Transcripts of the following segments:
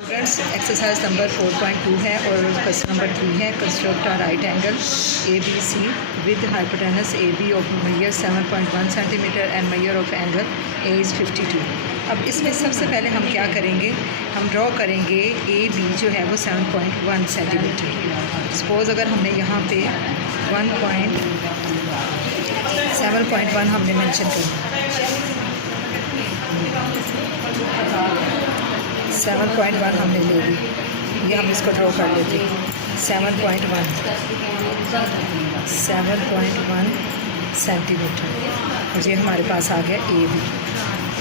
Students exercise number 4.2 है और question number 3 है। Construct a right angle ABC with hypotenuse AB of measure 7.1 centimetre and measure of angle A is 52। अब इसमें सबसे पहले हम क्या करेंगे, हम ड्रॉ करेंगे AB जो है वो 7.1 सेंटीमीटर। सपोज़ अगर हमने यहाँ पे 7.1 हमने मेंशन करना, 7.1 हमने ले ली, ये हम इसको ड्रॉ कर लेते हैं। 7.1 सेंटीमीटर और ये हमारे पास आ गया AB।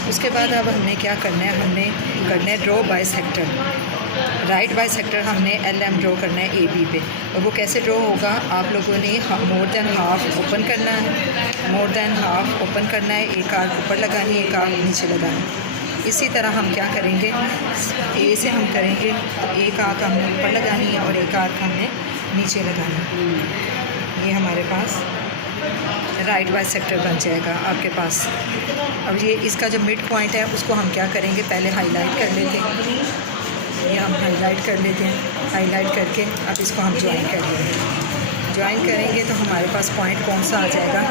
उसके बाद अब हमने क्या करना है, हमने करना है draw by sector, right by sector हमने LM ड्रॉ करना है AB पे। और वो कैसे ड्रॉ होगा, आप लोगों ने मोर देन हाफ ओपन करना है, मोर देन हाफ ओपन करना है, एक आर्क ऊपर लगानी है, एक आर्क नीचे लगानी है। इसी तरह हम क्या करेंगे, A से हम करेंगे तो एक आर्क हमने ऊपर लगानी है और एक आर्क हमने नीचे लगानी है। ये हमारे पास राइट बाई सेक्टर बन जाएगा आपके पास। अब ये इसका जो मिड पॉइंट है उसको हम क्या करेंगे, पहले हाईलाइट कर लेते हैं। ये हम हाईलाइट कर लेते हैं, हाईलाइट करके अब इसको हम ज्वाइन कर लेंगे। ज्वाइन करेंगे तो हमारे पास पॉइंट कौन सा आ जाएगा,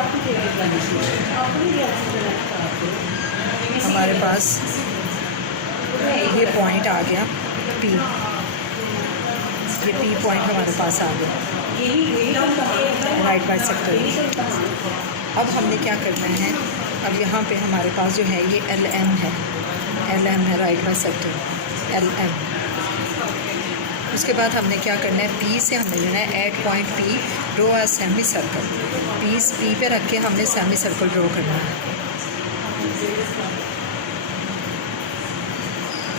हमारे पास ये पॉइंट आ गया P, ये P पॉइंट हमारे पास आ गया राइट बाई सेक्टर। अब हमने क्या करना है, अब यहाँ पे हमारे पास जो है ये LM है, LM है राइट बाई सेक्टर LM। उसके बाद हमने क्या करना है, P से हमने लेना है at point P draw a semi circle. P पे रख के हमने सेमी सर्कल ड्रॉ करना है।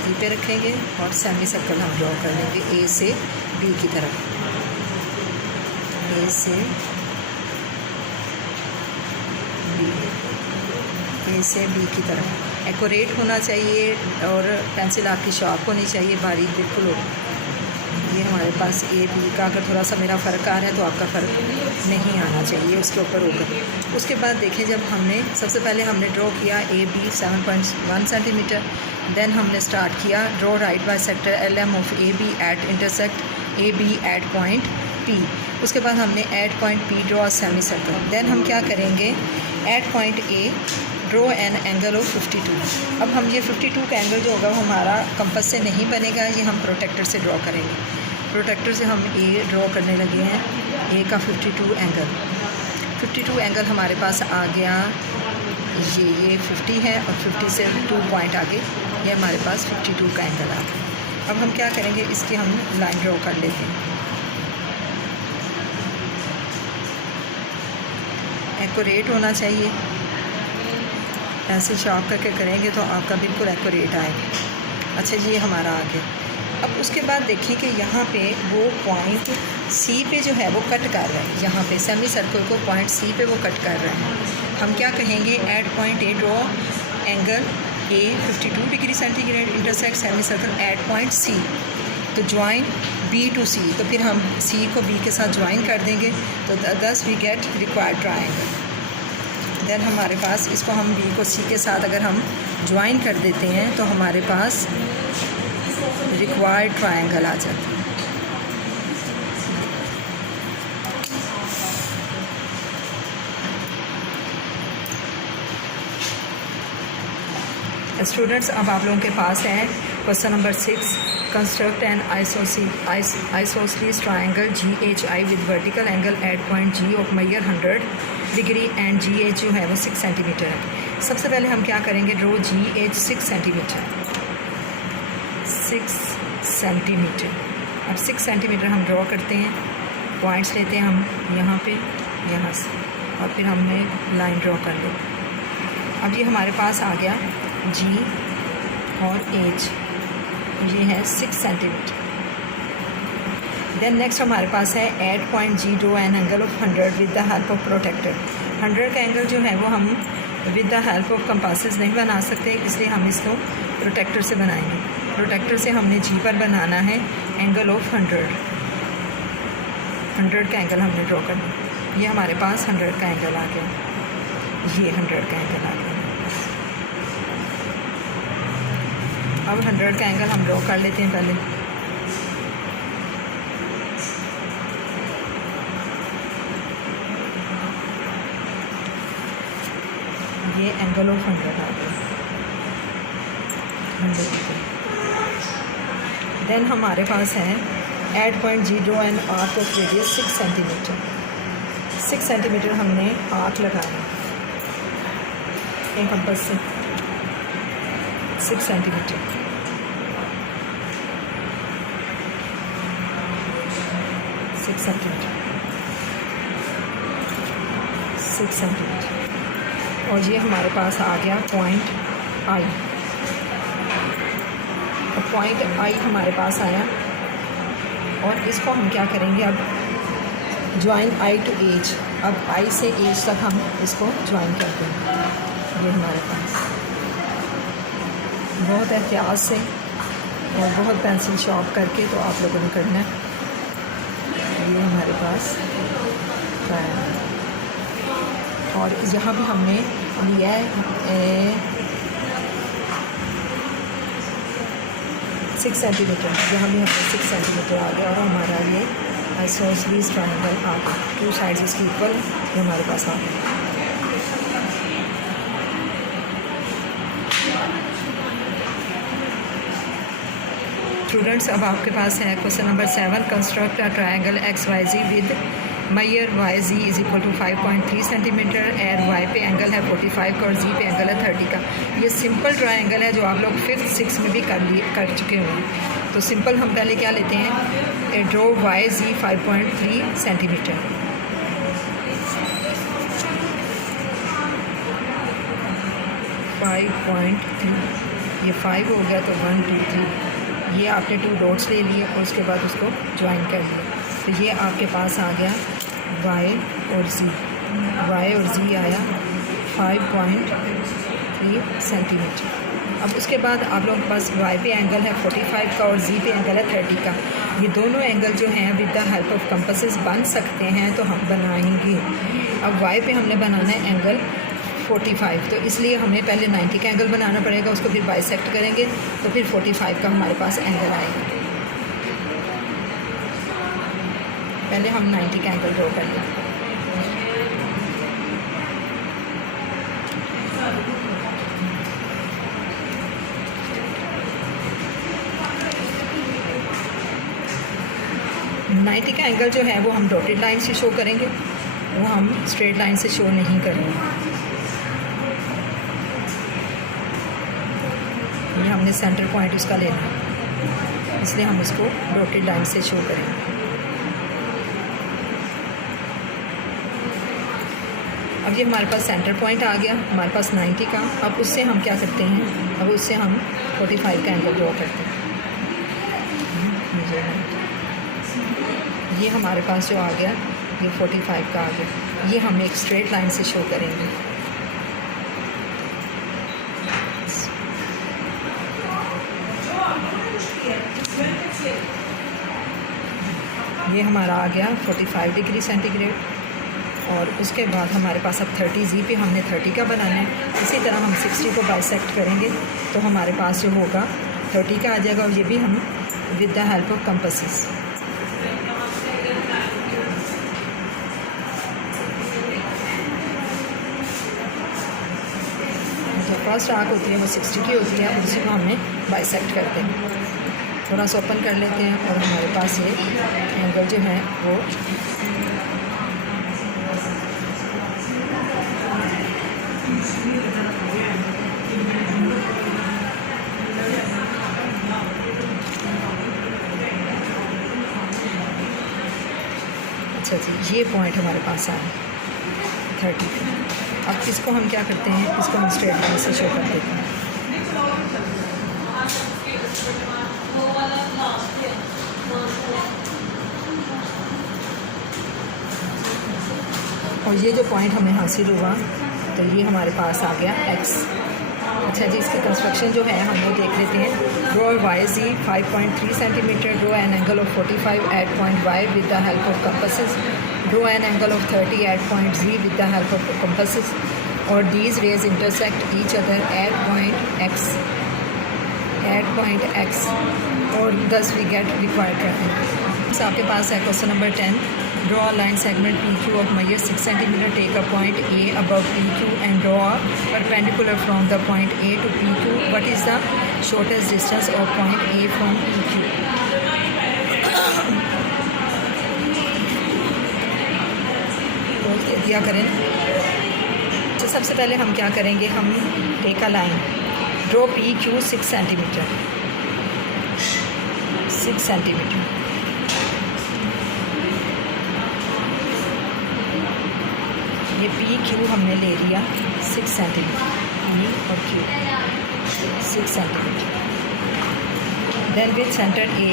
P पे रखेंगे और सेमी सर्कल हम ड्रॉ कर लेंगे A से B की तरफ, A से B की तरफ। एक्यूरेट होना चाहिए और पेंसिल आपकी शार्प होनी चाहिए, बारीक बिल्कुल हो। ये हमारे पास AB का अगर थोड़ा सा मेरा फ़र्क आ रहा है तो आपका फ़र्क नहीं आना चाहिए, उसके ऊपर होगा। उसके बाद देखें, जब हमने सबसे पहले हमने ड्रॉ किया AB 7.1 सेंटीमीटर, देन हमने स्टार्ट किया draw right bisector LM of AB at intersect AB at point P। उसके बाद हमने at point P draw semi circle. Then हम क्या करेंगे, at point A draw an angle of 52। अब हम ये 52 का एंगल जो होगा वो हमारा कंपास से नहीं बनेगा, ये हम प्रोटेक्टर से ड्रॉ करेंगे। प्रोटेक्टर से हम A ड्रॉ करने लगे हैं, A का 52 एंगल हमारे पास आ गया। ये 50 है और 50 से 2 पॉइंट आगे ये हमारे पास 52 का एंगल आ गया। अब हम क्या करेंगे, इसकी हम लाइन ड्रॉ कर लेते हैं। एक्यूरेट होना चाहिए, ऐसे शार्प करके करेंगे तो आपका बिल्कुल एक्यूरेट आएगा। अच्छा जी, ये हमारा आ गया। अब उसके बाद देखिए कि यहाँ पे वो पॉइंट C पे जो है वो कट कर रहा है, यहाँ पे सेमी सर्कल को पॉइंट C पे वो कट कर रहा है। हम क्या कहेंगे, at point A draw angle A 52 degree centigrade intersect semi circle at point C। तो ज्वाइन B टू C, तो फिर हम C को B के साथ ज्वाइन कर देंगे, तो thus we get required triangle. Then हमारे पास इसको हम B को C के साथ अगर हम ज्वाइन कर देते हैं तो हमारे पास रिक्वायर्ड ट्रायंगल आ जाता है। स्टूडेंट्स, अब आप लोगों के पास है question number 6। Construct an isosceles triangle GHI with vertical angle at point G of measure 100 degree and GH जो है वो 6 सेंटीमीटर है। सबसे पहले हम क्या करेंगे, ड्रॉ GH 6 सेंटीमीटर। अब 6 सेंटीमीटर हम ड्रॉ करते हैं, पॉइंट्स लेते हैं हम यहाँ पे, यहाँ से, और फिर हमने लाइन ड्रॉ कर ली। अब ये हमारे पास आ गया G और H, ये है 6 सेंटीमीटर। देन नेक्स्ट हमारे पास है at point G draw an angle of 100 with the help of protractor. 100 का एंगल जो है वो हम with the help of compasses नहीं बना सकते, इसलिए हम इसको प्रोटेक्टर से बनाएंगे। प्रोटेक्टर से हमने G पर बनाना है एंगल ऑफ 100 का एंगल हमने ड्रॉ करना। ये हमारे पास 100 का एंगल आ गया, ये 100 का एंगल आ गया। अब 100 का एंगल हम ड्रॉ कर लेते हैं पहले। ये एंगल ऑफ 100 आ गया 100। देन हमारे पास है at point G draw an arc of radius 6 centimetre. 6 centimetre हमने आर्क लगाना एक कंपास से 6 सेंटीमीटर। सिक्स सेंटीमीटर और ये हमारे पास आ गया पॉइंट आई। अब पॉइंट आई हमारे पास आया और इसको हम क्या करेंगे, अब ज्वाइन आई टू एज। अब आई से एज तक हम इसको ज्वाइन करते हैं। ये हमारे पास बहुत एहतियात से और बहुत पेंसिल शॉर्प करके तो आप लोगों ने करना है। ये हमारे पास और यहाँ भी हमने लिया है 6 सेंटीमीटर। यहाँ भी हमने 6 सेंटीमीटर आ गया और हमारा ये आइसोसेलेस ट्रायंगल आ गया। 2 साइड्स इसकी इक्वल ये हमारे पास आ गया। स्टूडेंट्स, अब आपके पास है question number 7। Construct a triangle X Y Z with where Y Z is equal to 5.3 centimetre एयर वाई पे एंगल है 45 का और जी पे एंगल है 30 का। ये सिंपल ट्रायंगल है जो आप लोग 5th 6th में भी कर चुके हुए। तो सिंपल हम पहले क्या लेते हैं, ड्रॉ वाई जी 5.3 सेंटीमीटर। ये 5 हो गया तो 1 2 3 ये आपने 2 डॉट्स ले लिए और उसके बाद उसको ज्वाइन कर लिया। तो ये आपके पास आ गया y और z आया 5.3 सेंटीमीटर। अब उसके बाद आप लोगों के पास y पे एंगल है 45 का और z पे एंगल है 30 का। ये दोनों एंगल जो हैं with the help of compasses बन सकते हैं, तो हम बनाएंगे। अब y पे हमने बनाना है एंगल 45, तो इसलिए हमें पहले 90 का एंगल बनाना पड़ेगा, उसको फिर बाइसेक्ट करेंगे तो फिर 45 का हमारे पास एंगल आएगा। पहले हम 90 का एंगल ड्रॉ कर लेंगे। नाइन्टी का एंगल जो है वो हम डॉटेड लाइन से शो करेंगे, वो हम स्ट्रेट लाइन से शो नहीं करेंगे। ये हमने सेंटर पॉइंट उसका लेना है, इसलिए हम इसको डॉटेड लाइन से शो करेंगे। अब ये हमारे पास सेंटर पॉइंट आ गया हमारे पास 90 का। अब उससे हम क्या करते हैं, अब उससे हम 45 का एंगल ड्रॉ करते हैं। ये हमारे पास जो आ गया ये 45 का आ गया। ये हम एक स्ट्रेट लाइन से शो करेंगे। ये हमारा आ गया 45 डिग्री सेंटीग्रेड और उसके बाद हमारे पास अब 30 जी पे हमने 30 का बनाना है। इसी तरह हम 60 को बाइसेक्ट करेंगे तो हमारे पास जो होगा 30 का आ जाएगा और ये भी हम with the help of compasses. जो फर्स्ट आर्क होती है वो 60 की होती है और उसी को हमें बाइसेक्ट करते हैं। थोड़ा सा ओपन कर लेते हैं और हमारे पास ये एंगल जो है वो अच्छा जी, ये पॉइंट हमारे पास आया 30 का। अब इसको हम क्या करते हैं, इसको हम स्ट्रेट लाइन से शो कर देते हैं। और ये जो पॉइंट हमें हासिल हुआ तो ये हमारे पास आ गया x। अच्छा जी, इसकी कंस्ट्रक्शन जो है हम वो देख लेते हैं। Draw Y Z 5.3 centimetre, draw an angle of 45 at point y with the help of compasses, draw an angle of 30 at point z with the help of compasses और these rays intersect each other at point x at point X और 10 we get required करते हैं। तो आपके पास है question number 10। Draw a line segment P Q of measure 6 cm, take a point A above P Q and draw a perpendicular from the point A to P Q. What is the shortest distance of point A from P Q. दिया करें। तो सबसे पहले हम क्या करेंगे, हम take a line, draw P Q 6 centimetre, 6 centimetre. ये पी क्यू हमने ले लिया 6 सेंटीमीटर, पी और Q 6 centimetre. Then with centre A,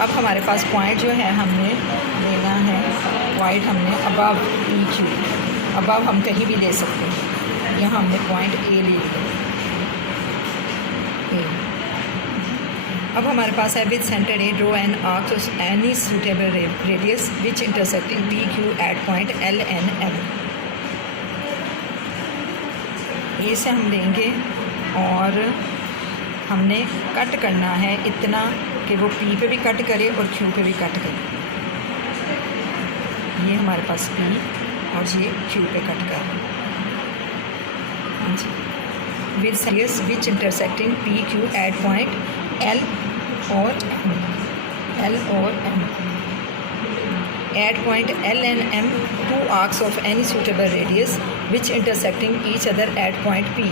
अब हमारे पास पॉइंट जो है हमने लेना है, पॉइंट हमने अबव पी क्यू, अबव हम कहीं भी ले सकते हैं, यहाँ हमने पॉइंट ए ले लिया। अब हमारे पास है with centre A, draw an arc of any suitable radius which intersecting P Q at point L and M. A से हम लेंगे और हमने कट करना है इतना कि वो पी पे भी कट करे और क्यू पे भी कट करे। ये हमारे पास पी और ये क्यू पे कट कर। With radius which intersecting P Q at point L और M. At point L and M, two arcs of any suitable radius which intersecting each other at point P.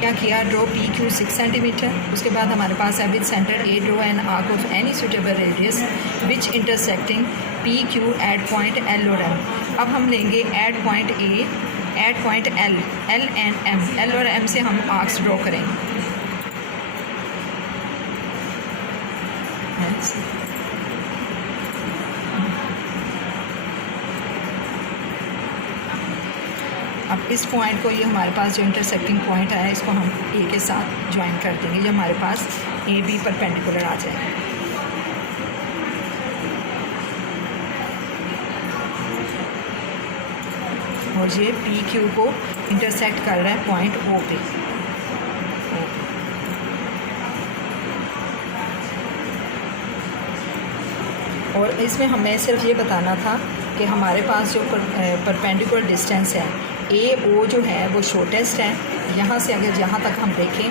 क्या किया, draw P Q 6 centimetre. उसके बाद हमारे पास है with centre A, draw an arc of any suitable radius which intersecting P Q at point L और M. अब हम लेंगे at point A, at point L, L and M, L और एम से हम आर्क्स ड्रॉ करेंगे। अब इस पॉइंट को, ये हमारे पास जो इंटरसेक्टिंग पॉइंट आया, इसको हम ए के साथ ज्वाइन कर देंगे, जो हमारे पास ए बी परपेंडिकुलर आ जाए। और ये पी क्यू को इंटरसेक्ट कर रहा है पॉइंट ओ पे। और इसमें हमें सिर्फ ये बताना था कि हमारे पास जो परपेंडिकुलर डिस्टेंस है ए ओ जो है वो शॉर्टेस्ट है। यहाँ से अगर जहाँ तक हम देखें,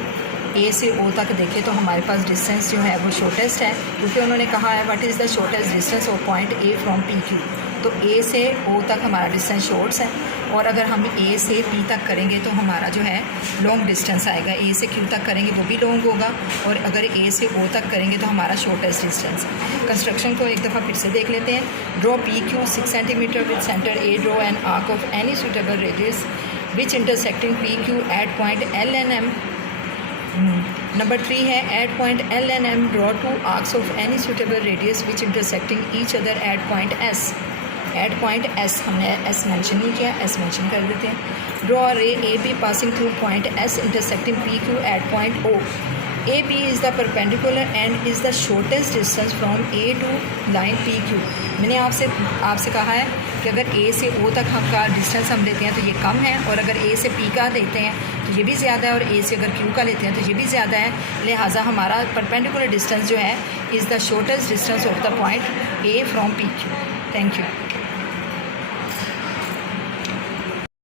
ए से ओ तक देखें, तो हमारे पास डिस्टेंस जो है वो शॉर्टेस्ट है, क्योंकि उन्होंने कहा है what is the shortest distance of point A from P Q. तो ए से ओ तक हमारा डिस्टेंस शॉर्ट्स है, और अगर हम ए से पी तक करेंगे तो हमारा जो है लॉन्ग डिस्टेंस आएगा। ए से क्यू तक करेंगे वो भी लॉन्ग होगा, और अगर ए से ओ तक करेंगे तो हमारा शॉर्टेस्ट डिस्टेंस। कंस्ट्रक्शन को एक दफ़ा फिर से देख लेते हैं। Draw P Q 6 centimetre with centre A, draw an arc of any suitable radius which intersecting P Q at point L and M. Number 3 है at point L and M, draw two arcs of any suitable radius which intersecting each other at point S. At point S हमने S mention नहीं किया, S mention कर देते हैं। Draw ray A B passing through point S intersecting P Q at point O. A B is the perpendicular and is the shortest distance from A to line P Q. मैंने आपसे कहा है कि अगर ए से ओ तक का डिस्टेंस हम लेते हैं तो ये कम है, और अगर ए से पी का लेते हैं तो ये भी ज़्यादा है, और ए से अगर क्यू का लेते हैं तो ये भी ज़्यादा है। लिहाजा हमारा परपेंडिकुलर डिस्टेंस जो है is the shortest distance of the point A from P Q. Thank you.